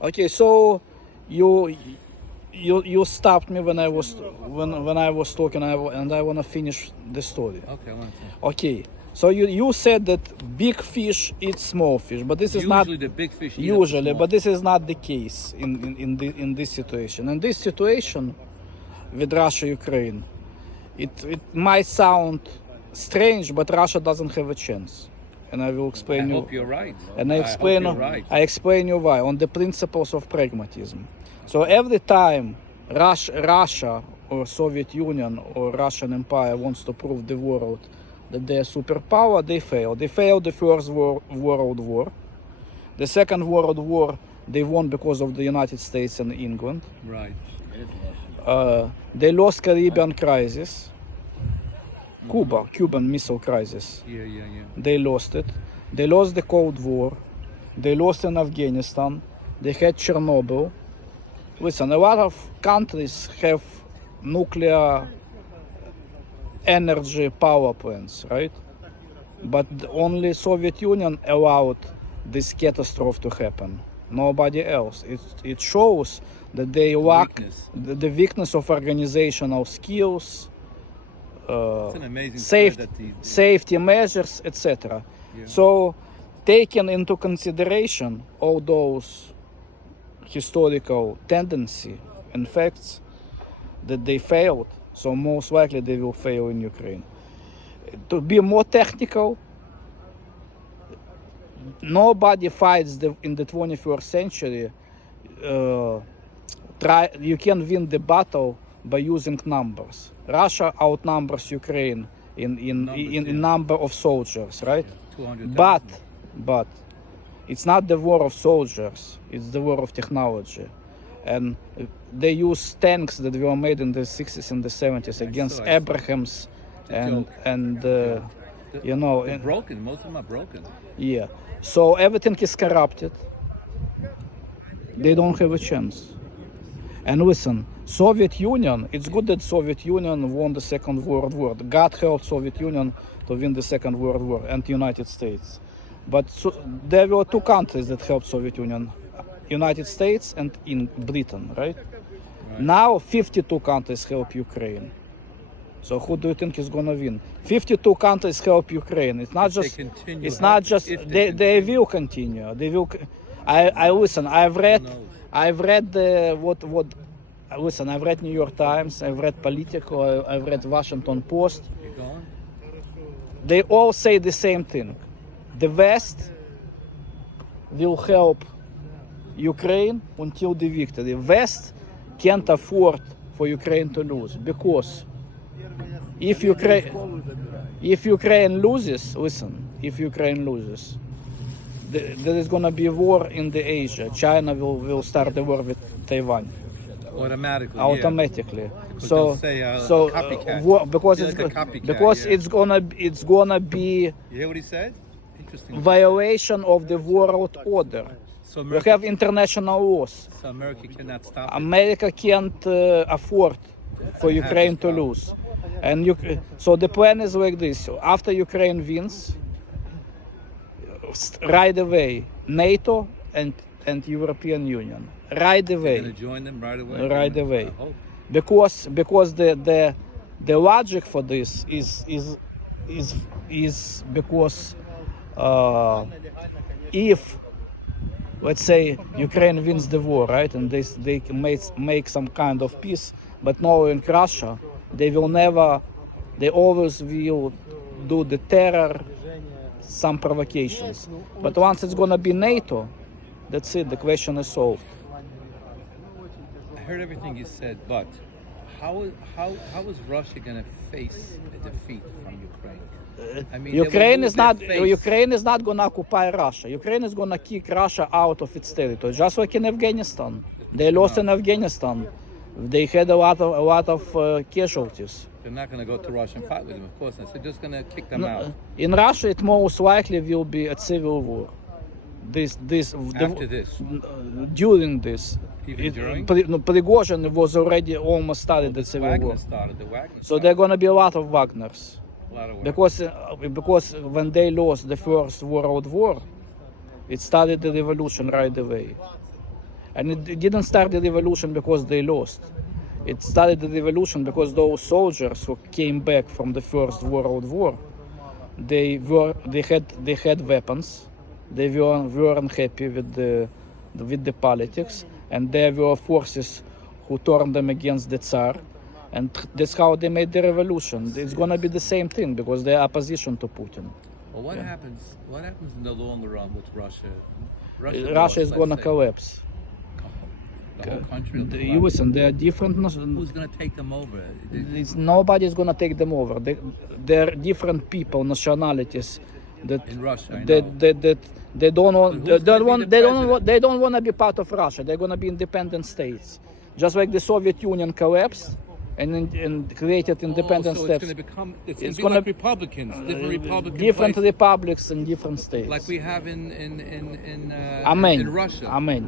Okay, so you stopped me when I was talking, and I want to finish the story. Okay, I want to. Okay, so you said that big fish eat small fish, but this is not Usually the big fish eat up the usually, small but this is not the case in this situation. In this situation with Russia Ukraine, it might sound strange, but Russia doesn't have a chance, and I will explain I you. hope you're right. And I hope you're right. I explain you why, on the principles of pragmatism. So every time Russia or Soviet Union or Russian Empire wants to prove the world that they're superpower, they fail. They failed the First World War. The Second World War, they won because of the United States and England. Right. They lost Caribbean crisis. Cuban Missile Crisis. Yeah. They lost it. They lost the Cold War. They lost in Afghanistan. They had Chernobyl. Listen, a lot of countries have nuclear energy power plants, right? But only Soviet Union allowed this catastrophe to happen. Nobody else. It shows that they lack the weakness of organizational skills, It's an amazing safety measures, etc. Yeah. So, taking into consideration all those historical tendency and facts that they failed, so most likely they will fail in Ukraine. To be more technical, nobody fights in the 21st century. You can win the battle by using numbers. Russia outnumbers Ukraine in number of soldiers, right? 200,000. But it's not the war of soldiers, it's the war of technology. And they use tanks that were made in the 60s and the 70s against Abrahams and you know, They're broken. Most of them are broken. yeah. So everything is corrupted. They don't have a chance. And listen, Soviet Union, it's good that Soviet Union won the Second World War. God helped Soviet Union to win the Second World War, and the United States. But there were two countries that helped Soviet Union, United States and in Britain, right? Now 52 countries help Ukraine. So who do you think is gonna win? 52 countries help Ukraine. It's not just. It's not just. They will continue. They will. I listen. I've read what. Listen. I've read New York Times. I've read Politico. I've read Washington Post. They all say the same thing. The West will help Ukraine until the victory. West can't afford for Ukraine to lose, because if Ukraine loses, listen, if Ukraine loses, there is going to be war in the Asia. China will start the war with Taiwan. Automatically. Yeah. So because it's gonna be. You hear what he said? Interesting. Violation of the world order. So we have international laws. So America cannot stop America can't afford for Ukraine to lose. And so the plan is like this. After Ukraine wins, right away, NATO and European Union. Right away. You're gonna join them right away? Right away. I hope. Because the logic for this is because if, let's say, Ukraine wins the war, right, and they make some kind of peace, but knowing Russia, they always will do the terror, some provocations. But once it's gonna be NATO, that's it, the question is solved. I heard everything you said, but how is Russia gonna face a defeat from Ukraine? I mean, Ukraine is not gonna occupy Russia. Ukraine is gonna kick Russia out of its territory, just like in Afghanistan. They lost in Afghanistan. They had a lot of casualties. They're not gonna go to Russia and fight with them, of course. They're just gonna kick them out. In Russia, it most likely will be a civil war. During this. Even during? Prigozhin was already almost started the civil war. So there are gonna be a lot of Wagners. Because when they lost the First World War, it started the revolution right away. And it didn't start the revolution because they lost. It started the revolution because those soldiers who came back from the First World War, they had weapons. They weren't happy with the politics, and there were forces who turned them against the Tsar, and that's how they made the revolution. It's gonna be the same thing because they're opposition to Putin. Well, what happens? What happens in the longer run with Russia? Russia is gonna collapse. The whole country. will You collapse. listen, they are different. Who's going to take them over? Nobody's gonna take them over. There are different people, nationalities that In Russia, I know. that they don't want. But who's gonna be the They don't want to be part of Russia. They're gonna be independent states, just like the Soviet Union collapsed and created independent so states. It's going to become. It's going It's to be gonna- like Republicans, different Republican Different places, republics in different states. like we have in Amen. in Russia. Amen.